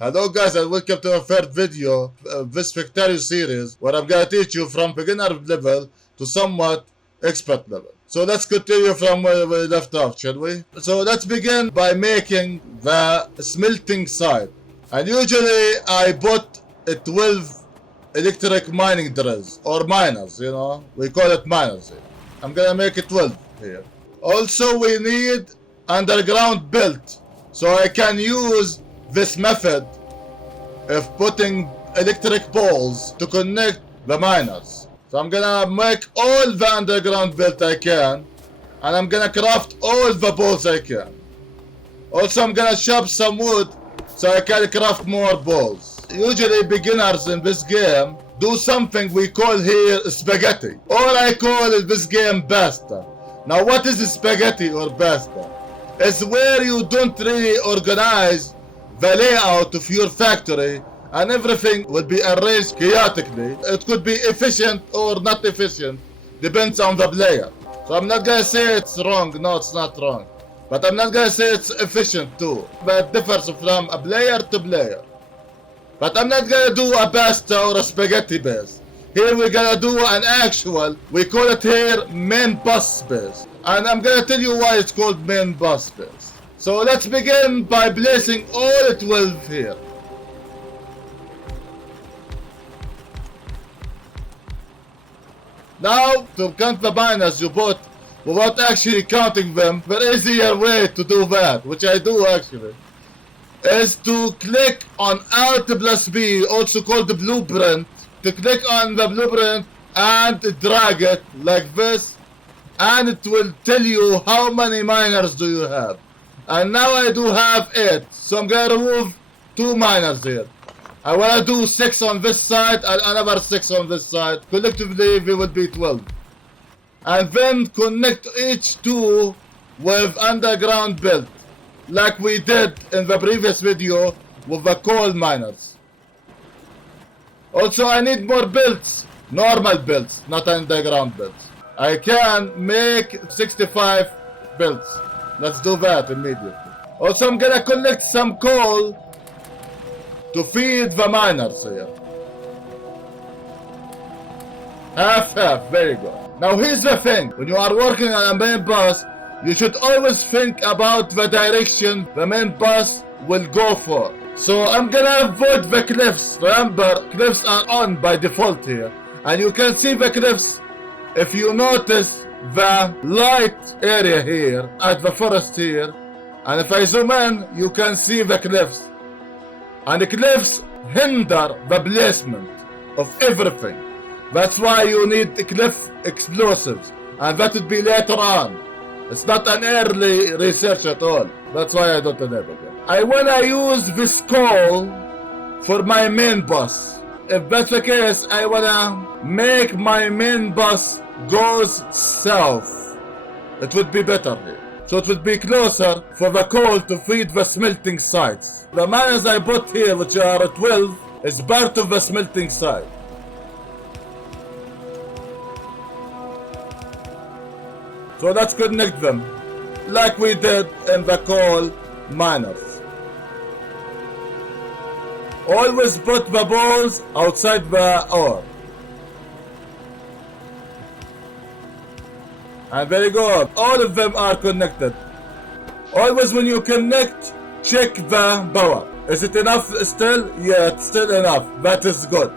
Hello guys and welcome to our third video of this Factorio series where I'm gonna teach you from beginner level to somewhat expert level. So let's continue from where we left off, shall we? So let's begin by making the smelting side. And usually I put 12 electric mining drills or miners, you know, we call it miners here. I'm gonna make it 12 here. Also we need underground belt, so I can use this method of putting electric poles to connect the miners. So I'm gonna make all the underground belt I can, and I'm gonna craft all the poles I can. Also I'm gonna chop some wood so I can craft more poles. Usually beginners in this game do something we call here spaghetti, or I call in this game pasta. Now what is spaghetti or pasta? It's where you don't really organize the layout of your factory and everything will be arranged chaotically. It could be efficient or not efficient, depends on the player. So I'm not gonna say it's wrong, no it's not wrong. But I'm not gonna say it's efficient too. That differs from a player to player. But I'm not gonna do a pasta or a spaghetti base. Here we're gonna do an actual, we call it here main bus base. And I'm gonna tell you why it's called main bus base. So let's begin by placing all 12 here. Now, to count the miners you put without actually counting them, the easier way to do that, which I do actually, is to click on Alt plus B, also called the blueprint, to click on the blueprint and drag it like this, and it will tell you how many miners do you have. And now I do have 8, so I'm gonna remove 2 miners here. I wanna do 6 on this side and another 6 on this side. Collectively we will be 12. And then connect each 2 with underground belt, like we did in the previous video with the coal miners. Also I need more belts, normal belts, not underground belts. I can make 65 belts. Let's do that immediately. Also I'm gonna collect some coal to feed the miners here. Half, very good. Now here's the thing, when you are working on a main bus, you should always think about the direction the main bus will go for. So I'm gonna avoid the cliffs. Remember, cliffs are on by default here. And you can see the cliffs if you notice the light area here at the forest here, and if I zoom in you can see the cliffs, and the cliffs hinder the placement of everything. That's why you need cliff explosives, and that would be later on. It's not an early research at all. That's why I don't enable it. I wanna use this coal for my main bus. If that's the case, I wanna make my main bus goes south. It would be better here. So it would be closer for the coal to feed the smelting sites. The miners I put here, which are 12, is part of the smelting site. So let's connect them, like we did in the coal miners. Always put the balls outside the ore. And very good. All of them are connected. Always when you connect, check the power. Is it enough still? Yeah, it's still enough. That is good.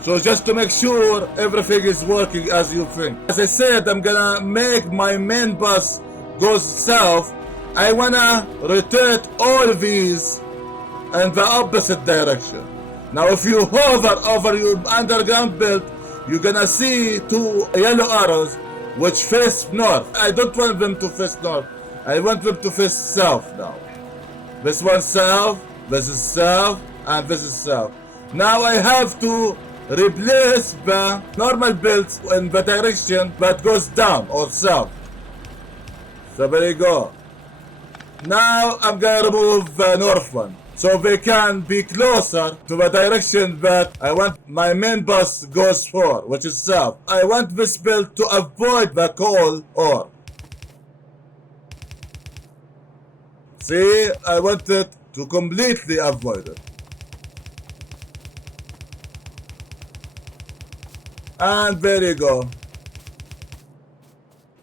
So just to make sure everything is working as you think. As I said, I'm gonna make my main bus goes south. I wanna rotate all of these in the opposite direction. Now if you hover over your underground belt, you're gonna see 2 yellow arrows which face north. I don't want them to face north. I want them to face south now. This one south, this is south, and this is south. Now I have to replace the normal belts in the direction that goes down or south. So there you go. Now I'm gonna remove the north one, so they can be closer to the direction that I want my main bus goes for, which is south. I want this belt to avoid the coal ore. See, I want it to completely avoid it. And there you go.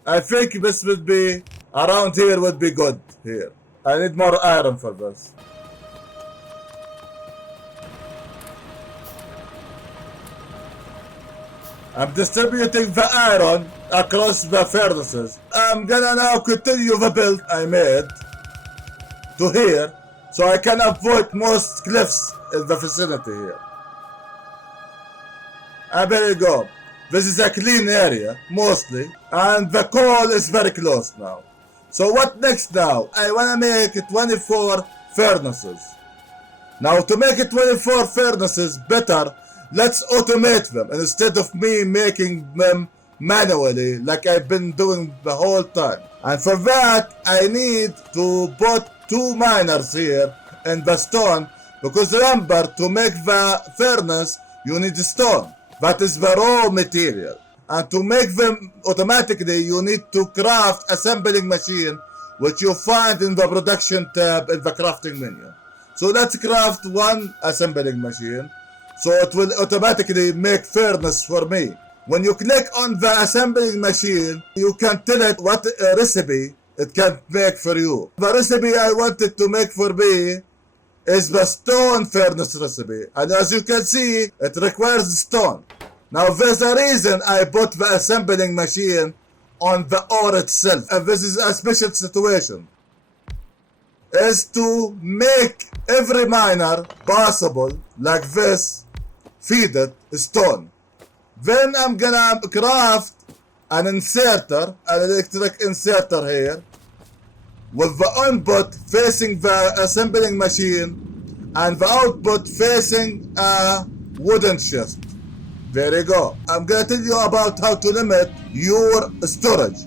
I think this would be, around here would be good here. I need more iron for this. I'm distributing the iron across the furnaces. I'm gonna now continue the build I made to here, so I can avoid most cliffs in the vicinity here. And there you go. This is a clean area, mostly, and the coal is very close now. So what next now? I wanna make 24 furnaces. Now to make 24 furnaces better, let's automate them instead of me making them manually like I've been doing the whole time. And for that, I need to put 2 miners here in the stone, because remember, to make the furnace, you need stone. That is the raw material. And to make them automatically, you need to craft assembling machine, which you find in the production tab in the crafting menu. So let's craft 1 assembling machine, so it will automatically make furnace for me. When you click on the assembling machine, you can tell it what recipe it can make for you. The recipe I wanted to make for me is the stone furnace recipe, and as you can see, it requires stone. Now there's a reason I put the assembling machine on the ore itself, and this is a special situation, is to make every miner possible like this, feed it stone. Then I'm gonna craft an inserter, an electric inserter here, with the input facing the assembling machine and the output facing a wooden chest. There you go. I'm gonna tell you about how to limit your storage.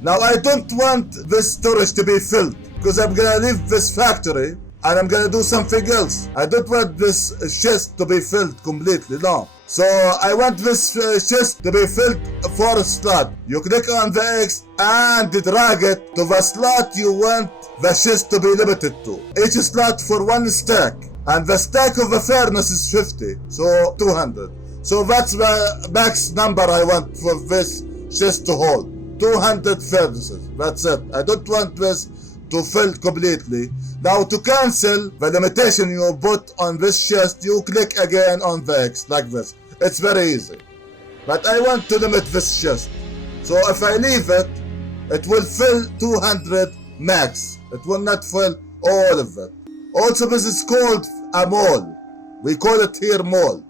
Now I don't want this storage to be filled, because I'm gonna leave this factory and I'm gonna do something else. I don't want this chest to be filled completely, no. So I want this chest to be filled for a slot. You click on the X and drag it to the slot you want the chest to be limited to. Each slot for 1 stack. And the stack of the furnace is 50, so 200. So that's the max number I want for this chest to hold. 200 furnaces, that's it. I don't want this to fill completely. Now to cancel the limitation you put on this chest, you click again on the X, like this. It's very easy. But I want to limit this chest. So if I leave it, it will fill 200 max. It will not fill all of it. Also, this is called a mall. We call it here mall.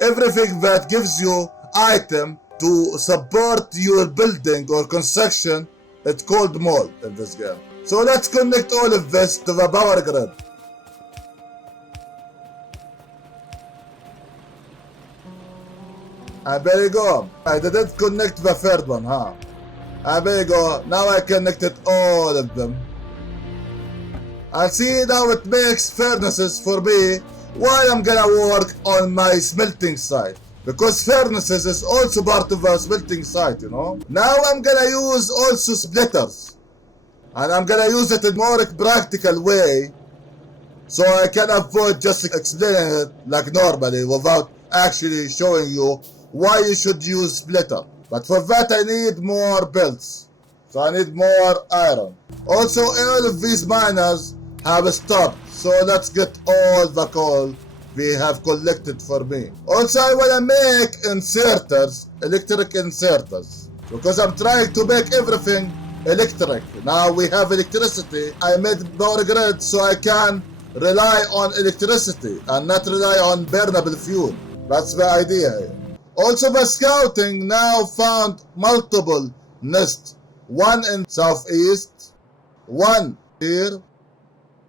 Everything that gives you item to support your building or construction, it's called mall in this game. So let's connect all of this to the power grid. And there you go. I didn't connect the third one, huh? And there you go. Now I connected all of them. And see, now it makes furnaces for me while I'm gonna work on my smelting site. Because furnaces is also part of a smelting site, you know. Now I'm gonna use also splitters. And I'm gonna use it in more practical way, so I can avoid just explaining it like normally without actually showing you why you should use splitter. But for that I need more belts. So I need more iron. Also all of these miners have stopped. So let's get all the coal we have collected for me. Also I wanna make inserters, electric inserters. Because I'm trying to make everything electric. Now we have electricity. I made power grid so I can rely on electricity and not rely on burnable fuel. That's the idea here. Also the scouting now found multiple nests. One in southeast, one here,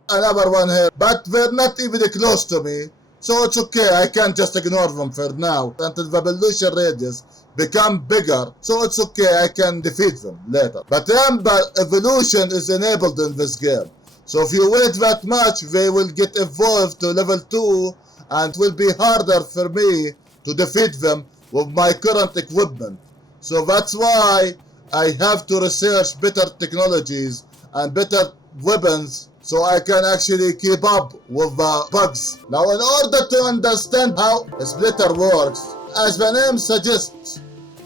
another one here. But they're not even close to me. So it's okay, I can just ignore them for now until the pollution radius become bigger. So it's okay, I can defeat them later. But remember, evolution is enabled in this game. So if you wait that much, they will get evolved to level 2 and it will be harder for me to defeat them with my current equipment. So that's why I have to research better technologies and better weapons so I can actually keep up with the bugs. Now, in order to understand how a splitter works, as the name suggests,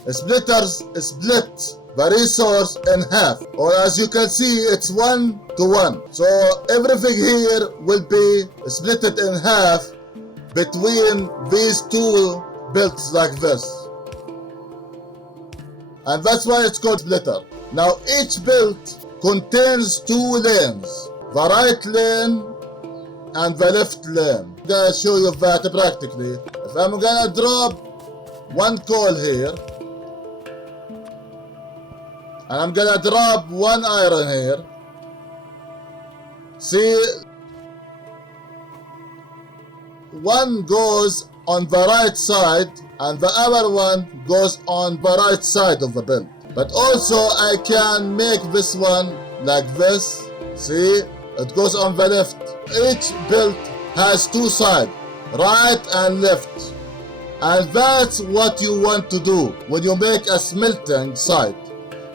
splitters split the resource in half, or as you can see, it's 1 to 1. So everything here will be split in half between these two builds like this. And that's why it's called splitter. Now each build contains 2 lanes, the right lane and the left lane. I'm gonna show you that practically. If I'm gonna drop 1 coal here, and I'm gonna drop 1 iron here. See, 1 goes on the right side and the other one goes on the right side of the build. But also I can make this one like this. See, it goes on the left. Each build has 2 sides, right and left. And that's what you want to do when you make a smelting site.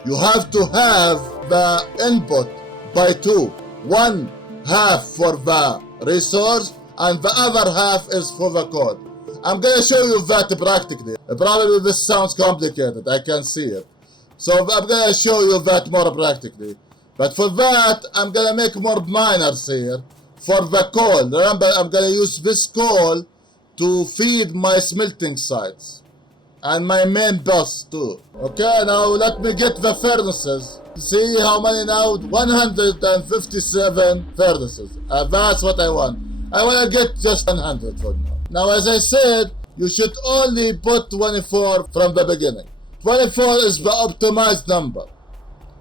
You have to have the input by 2. 1 half for the resource and the other half is for the code. I'm gonna show you that practically. Probably this sounds complicated, I can see it. So I'm gonna show you that more practically. But for that, I'm gonna make more miners here for the coal. Remember, I'm gonna use this coal to feed my smelting sites. And my main bus too. Okay, now let me get the furnaces. See how many now? 157 furnaces. That's what I want. I want to get just 100 for now. Now, as I said, you should only put 24 from the beginning. 24 is the optimized number.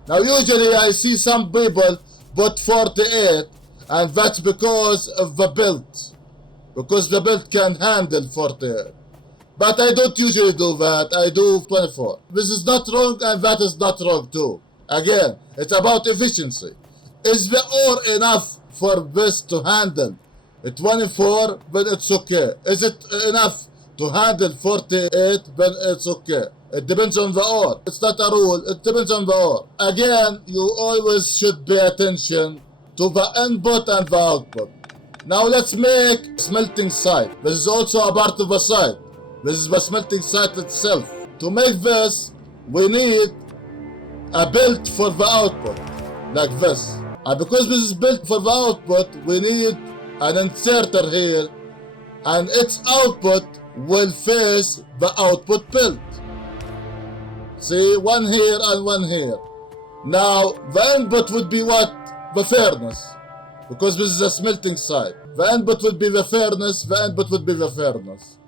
Now, usually I see some people put 48, and that's because of the build. Because the build can handle 48. But I don't usually do that, I do 24. This is not wrong and that is not wrong too. Again, it's about efficiency. Is the ore enough for this to handle 24? Then it's okay. Is it enough to handle 48? Then it's okay. It depends on the ore. It's not a rule, it depends on the ore. Again, you always should pay attention to the input and the output. Now let's make smelting site. This is also a part of the site. This is the smelting site itself. To make this, we need a build for the output, like this. And because this is built for the output, we need an inserter here, and its output will face the output build. See, 1 here and 1 here. Now, the input would be what? The furnace. Because this is a smelting site. The input would be the furnace, the input would be the furnace.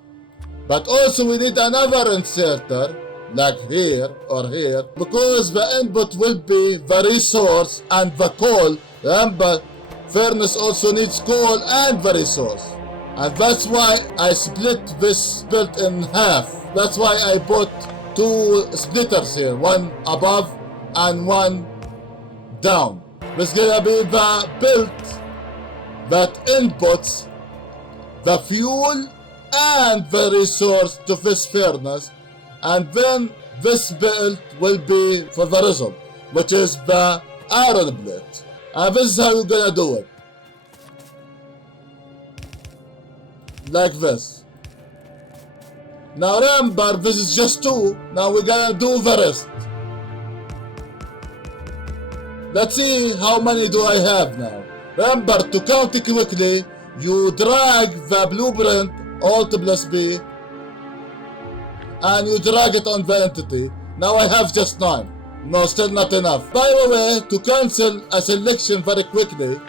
But also we need another inserter, like here or here, because the input will be the resource and the coal. Remember, furnace also needs coal and the resource. And that's why I split this build in half. That's why I put 2 splitters here, 1 above and 1 down. This is gonna be the build that inputs the fuel and the resource to this furnace, and then this build will be for the result, which is the iron plate. And this is how you're gonna do it. Like this. Now remember, this is just 2. Now we're gonna do the rest. Let's see how many do I have now. Remember, to count it quickly, you drag the blueprint Alt plus B and you drag it on the entity. Now I have just 9. No, still not enough. By the way, to cancel a selection very quickly,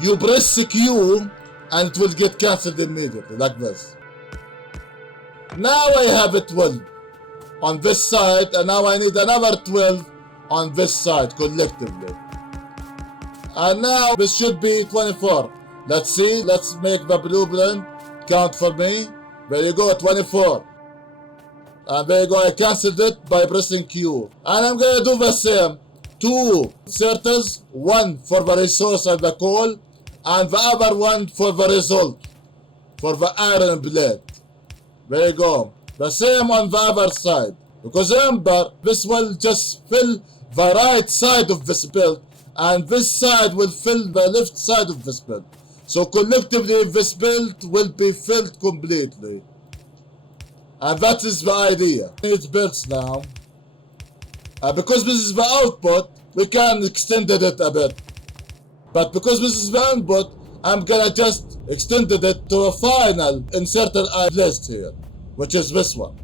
you press Q and it will get cancelled immediately, like this. Now I have a 12 on this side, and now I need another 12 on this side collectively. And now this should be 24. Let's see, let's make the blueprint count for me. There you go, 24. And there you go, I cancelled it by pressing Q. And I'm gonna do the same. 2 inserters, 1 for the resource and the coal, and the other one for the result, for the iron blade. There you go. The same on the other side. Because remember, this will just fill the right side of this build, and this side will fill the left side of this build. So collectively this build will be filled completely. And that is the idea. It's built now. Because this is the output, we can extend it a bit. But because this is the input, I'm gonna just extend it to a final inserter I placed here, which is this one.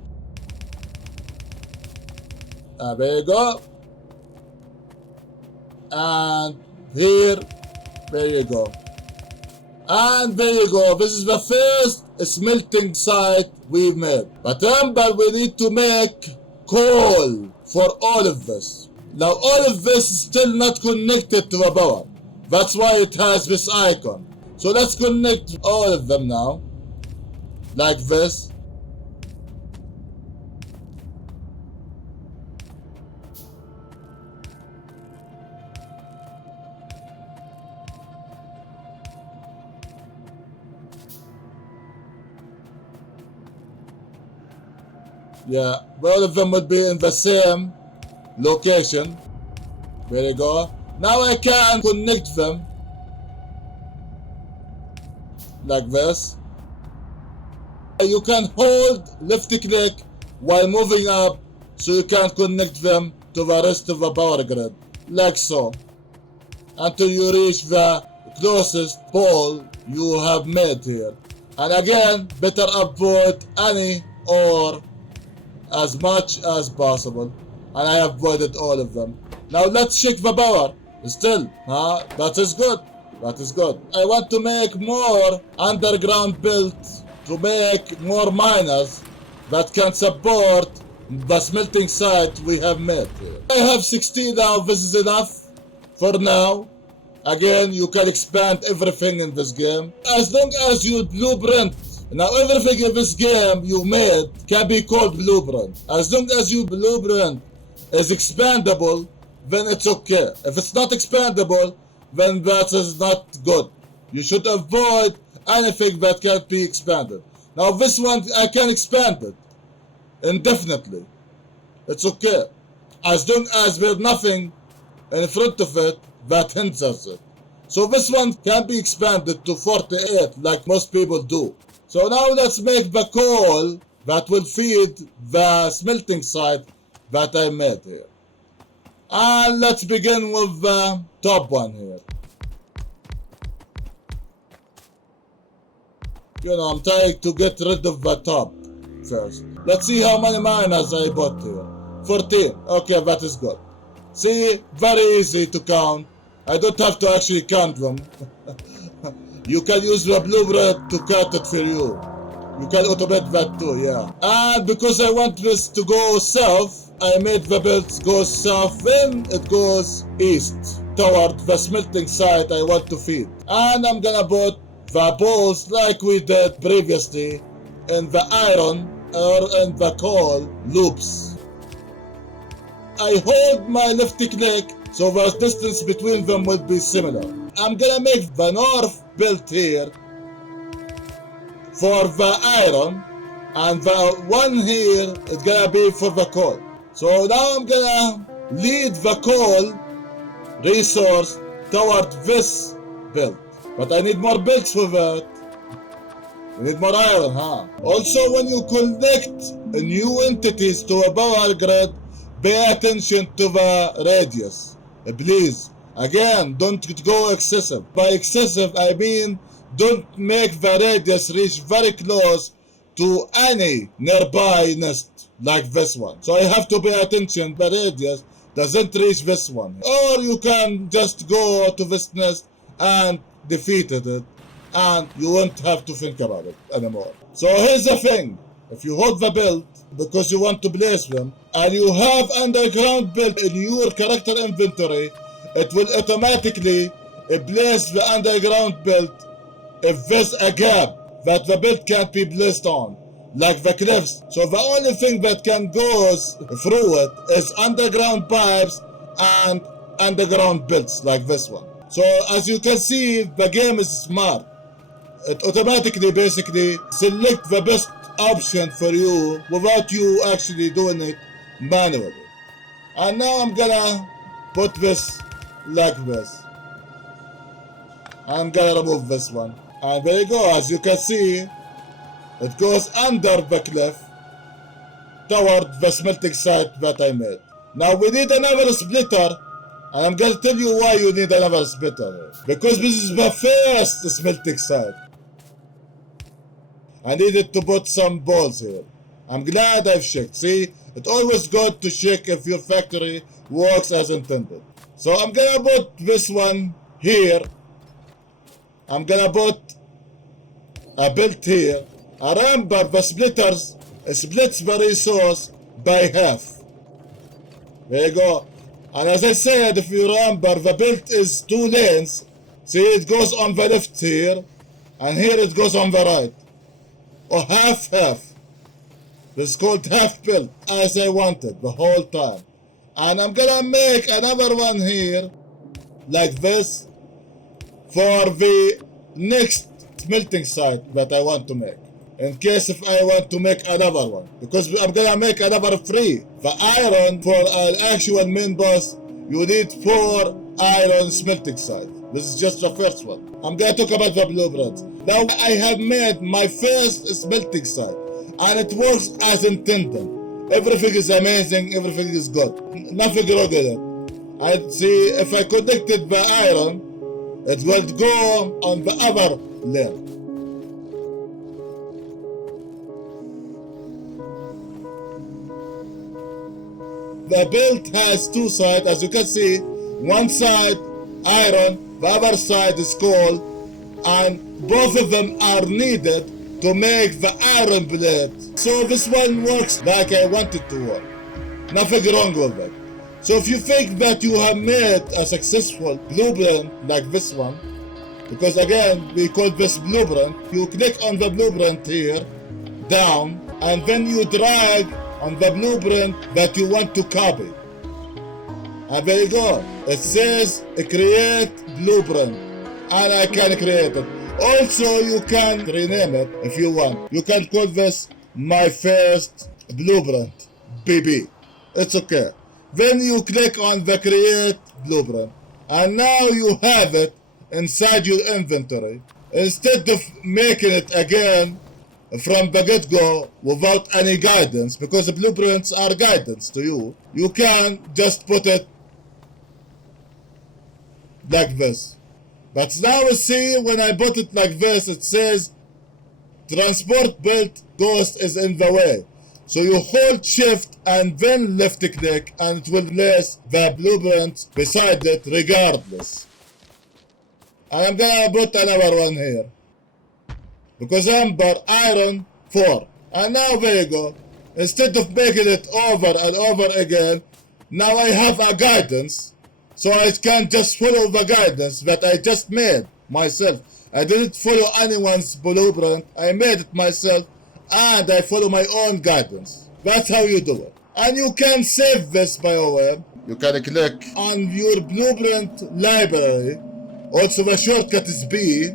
There you go. And here, there you go. And there you go. This is the first smelting site we made. But remember, we need to make coal for all of this. Now all of this is still not connected to the power. That's why it has this icon. So let's connect all of them now. Like this. Yeah, all of them will be in the same location. There you go. Now I can connect them like this. You can hold left click while moving up so you can connect them to the rest of the power grid, like so, until you reach the closest pole you have made here. And again, better avoid any or as much as possible, and I avoided all of them. Now let's check the power. Still, that is good. That is good. I want to make more underground builds to make more miners that can support the smelting site we have made here. I have 16 now. This is enough for now. Again, you can expand everything in this game as long as you blueprint. Now everything in this game you made can be called blueprint. As long as your blueprint is expandable, then it's okay. If it's not expandable, then that is not good. You should avoid anything that can't be expanded. Now this one, I can expand it indefinitely. It's okay. As long as there's nothing in front of it that hinders it. So this one can be expanded to 48 like most people do. So now let's make the coal that will feed the smelting site that I made here. And let's begin with the top one here. You know, I'm trying to get rid of the top first. Let's see how many miners I bought here. 14. Okay, that is good. See, very easy to count. I don't have to actually count them. You can use the blueprint to count it for you. You can automate that too, yeah. And because I want this to go south, I made the build go south, then it goes east toward the smelting site I want to feed. And I'm gonna put the balls like we did previously in the iron or in the coal loops. I hold my left click so the distance between them will be similar. I'm gonna make the north build here for the iron, and the one here is gonna be for the coal. So now I'm gonna lead the coal resource toward this build. But I need more builds for that. We need more iron, huh? Also, when you connect new entities to a power grid, pay attention to the radius. Please. Again, don't go excessive. By excessive, I mean don't make the radius reach very close to any nearby nest like this one. So I have to pay attention the radius doesn't reach this one. Or you can just go to this nest and defeat it, and you won't have to think about it anymore. So here's the thing. If you hold the build because you want to place them, and you have underground build in your character inventory, it will automatically place the underground build if there's a gap that the build can't be placed on, like the cliffs. So the only thing that can go through it is underground pipes and underground builds like this one. So as you can see, the game is smart. It automatically basically select the best option for you without you actually doing it manually. And now I'm gonna put this like this. I'm gonna remove this one. And there you go, as you can see, it goes under the cliff toward the smelting site that I made. Now we need another splitter, and I'm gonna tell you why you need another splitter. Because this is the first smelting site. I needed to put some balls here. I'm glad I've checked. See, it's always good to check if your factory works as intended. So I'm gonna put this one here. I'm gonna put a belt here. Remember, the splitters splits the resource by half. There you go. And as I said, if you remember, the belt is 2 lanes. See, it goes on the left here, and here it goes on the right. Or half. This is called half belt, as I wanted the whole time. And I'm gonna make another one here, like this, for the next smelting site that I want to make. In case if I want to make another one. Because I'm gonna make another 3. The iron for an actual main boss, you need 4 iron smelting sites. This is just the first one. I'm gonna talk about the blueprints. Now I have made my first smelting site. And it works as intended. Everything is amazing, everything is good. Nothing wrong with it. I see if I connected the iron, it will go on the other lane. The belt has 2 sides, as you can see. One side iron, the other side is coal, and both of them are needed to make the iron blade. So this one works like I want it to work. Nothing wrong with it. So if you think that you have made a successful blueprint like this one, because again we call this blueprint, you click on the blueprint here, down, and then you drag on the blueprint that you want to copy. And there you go. It says create blueprint, and I can create it. Also, you can rename it if you want. You can call this my first blueprint, BB. It's okay. Then you click on the create blueprint, and now you have it inside your inventory. Instead of making it again from the get-go without any guidance, because the blueprints are guidance to you, you can just put it like this. But now see, when I put it like this, it says transport belt ghost is in the way. So you hold shift and then left click, and it will place the blueprint beside it regardless. And I'm gonna put another one here. Because remember, iron 4. And now there you go. Instead of making it over and over again, now I have a guidance. So I can just follow the guidance that I just made myself. I didn't follow anyone's blueprint. I made it myself, and I follow my own guidance. That's how you do it. And you can save this, by the way. You can click on your blueprint library. Also the shortcut is B.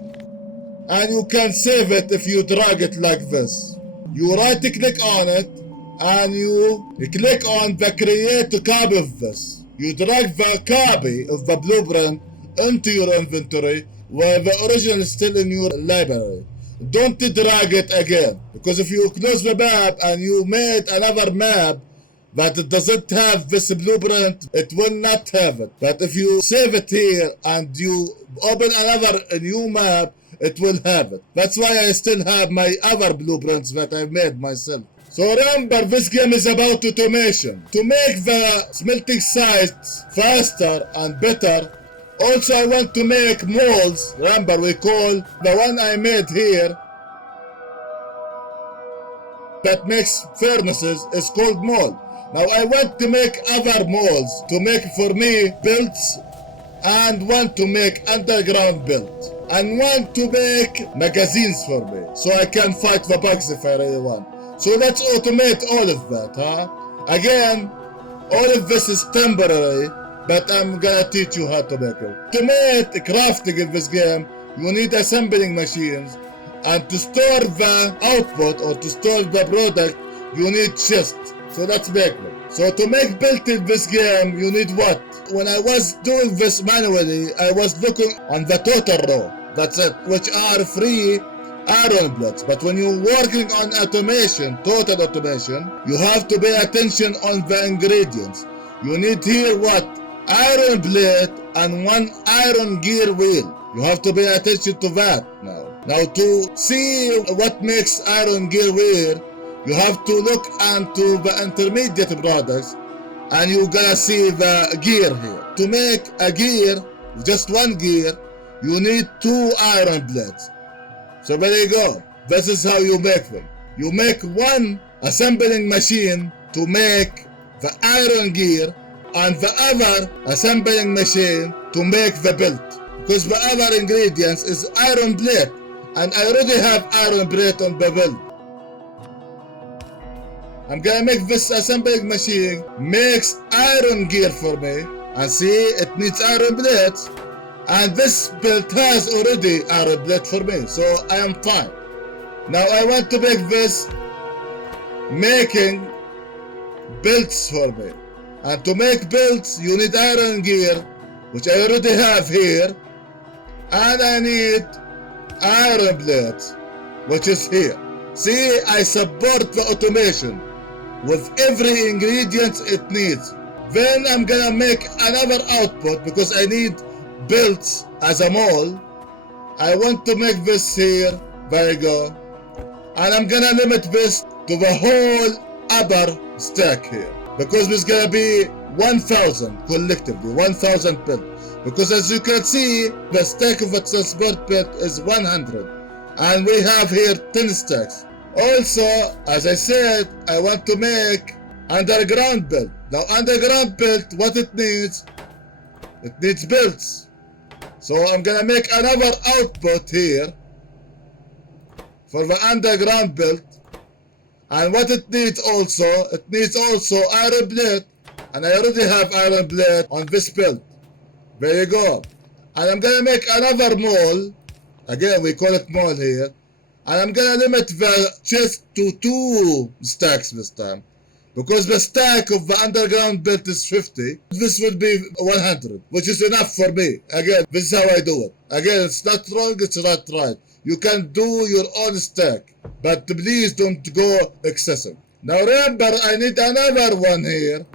And you can save it if you drag it like this. You right click on it, and you click on the create copy of this. You drag the copy of the blueprint into your inventory where the original is still in your library. Don't drag it again, because if you close the map and you made another map that it doesn't have this blueprint, it will not have it. But if you save it here and you open another new map, it will have it. That's why I still have my other blueprints that I made myself. So remember, this game is about automation. To make the smelting sites faster and better, also I want to make molds. Remember, we call the one I made here that makes furnaces is called mold. Now I want to make other molds to make for me belts, and want to make underground belt, and want to make magazines for me, so I can fight the bugs if I really want. So let's automate all of that, huh? Again, all of this is temporary, but I'm gonna teach you how to make it. To make crafting in this game, you need assembling machines, and to store the output or to store the product, you need chests. So let's make them. So to make built in this game, you need what? When I was doing this manually, I was looking on the total row. That's it, which are free iron blocks. But when you're working on automation, total automation, you have to pay attention on the ingredients. You need here what? Iron plate and one iron gear wheel. You have to pay attention to that now. Now to see what makes iron gear wheel, you have to look into the intermediate products and you're gonna see the gear here. To make a gear, just one gear, you need 2 iron plates. So there you go. This is how you make them. You make one assembling machine to make the iron gear and the other assembling machine to make the belt. Because the other ingredients is iron plate and I already have iron plate on the belt. I'm gonna make this assembling machine makes iron gear for me, and see it needs iron plates, and this belt has already iron plate for me, so I am fine. Now I want to make this making belts for me, and to make belts you need iron gear, which I already have here, and I need iron plates, which is here. See, I support the automation with every ingredient it needs. Then I'm gonna make another output because I need belts as a mold. I want to make this here, there you go. And I'm gonna limit this to the whole upper stack here. Because there's gonna be 1,000 collectively, 1,000 belts. Because as you can see, the stack of the transport belt is 100. And we have here 10 stacks. Also, as I said, I want to make underground belt. Now underground belt, what it needs belts. So I'm gonna make another output here for the underground belt. And what it needs also iron plate. And I already have iron plate on this belt. There you go. And I'm gonna make another mold. Again, we call it mold here. And I'm gonna limit the chest to 2 stacks this time. Because the stack of the underground belt is 50, this will be 100, which is enough for me. Again, this is how I do it. Again, it's not wrong, it's not right. You can do your own stack, but please don't go excessive. Now remember, I need another one here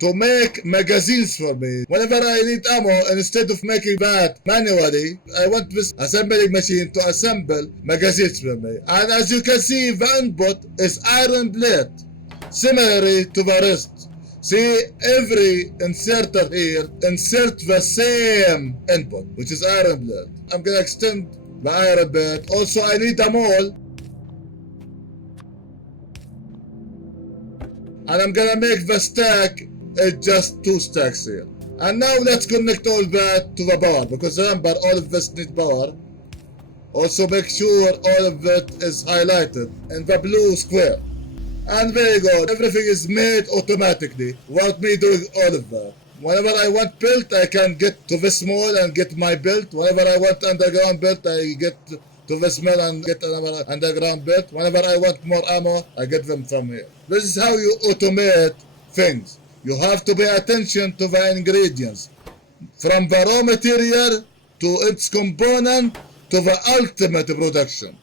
to make magazines for me. Whenever I need ammo, instead of making that manually, I want this assembling machine to assemble magazines for me. And as you can see, the input is iron plate, similarly to the rest. See, every inserter here insert the same input, which is iron plate. I'm gonna extend the iron plate. Also, I need a mold. And I'm gonna make the stack just 2 stacks here. And now let's connect all that to the power, because remember, all of this needs power. Also make sure all of it is highlighted in the blue square. And there you go, everything is made automatically without me doing all of that. Whenever I want belt, I can get to this mall and get my belt. Whenever I want underground belt, I get to this mill and get another underground belt. Whenever I want more ammo, I get them from here. This is how you automate things. You have to pay attention to the ingredients, from the raw material to its component to the ultimate production,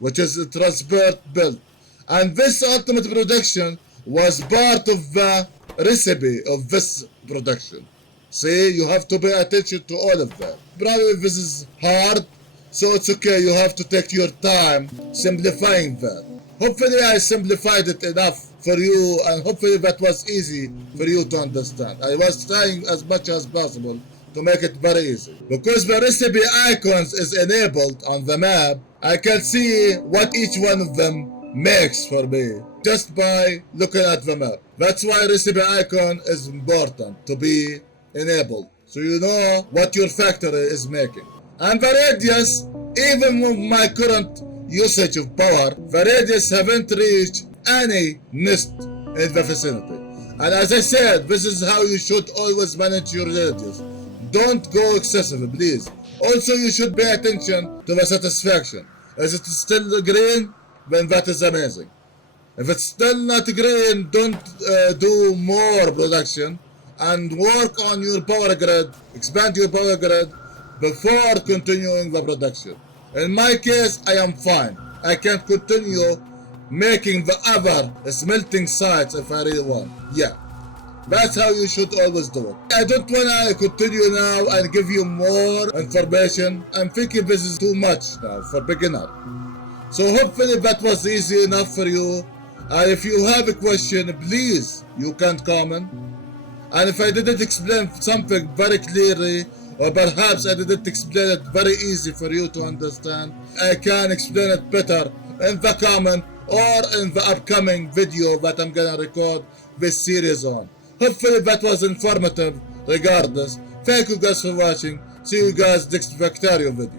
which is the transport belt. And this ultimate production was part of the recipe of this production. See, you have to pay attention to all of that. Probably this is hard, so it's okay, you have to take your time simplifying that. Hopefully I simplified it enough for you, and hopefully that was easy for you to understand. I was trying as much as possible to make it very easy. Because the recipe icons is enabled on the map, I can see what each one of them makes for me just by looking at the map. That's why recipe icon is important to be enabled, so you know what your factory is making. And the radius, even with my current usage of power, the radius haven't reached any nest in the vicinity. And as I said, this is how you should always manage your radius. Don't go excessive, please. Also, you should pay attention to the satisfaction. Is it still green? Then that is amazing. If it's still not green, don't do more production and work on your power grid, expand your power grid before continuing the production. In my case, I am fine. I can continue making the other smelting sites if I really want. Yeah. That's how you should always do it. I don't wanna continue now and give you more information. I'm thinking this is too much now for beginner. So hopefully that was easy enough for you. And if you have a question, please, you can comment. And if I didn't explain something very clearly, or perhaps I didn't explain it very easy for you to understand, I can explain it better in the comment or in the upcoming video that I'm gonna record this series on. Hopefully that was informative regardless. Thank you guys for watching. See you guys next Factorio video.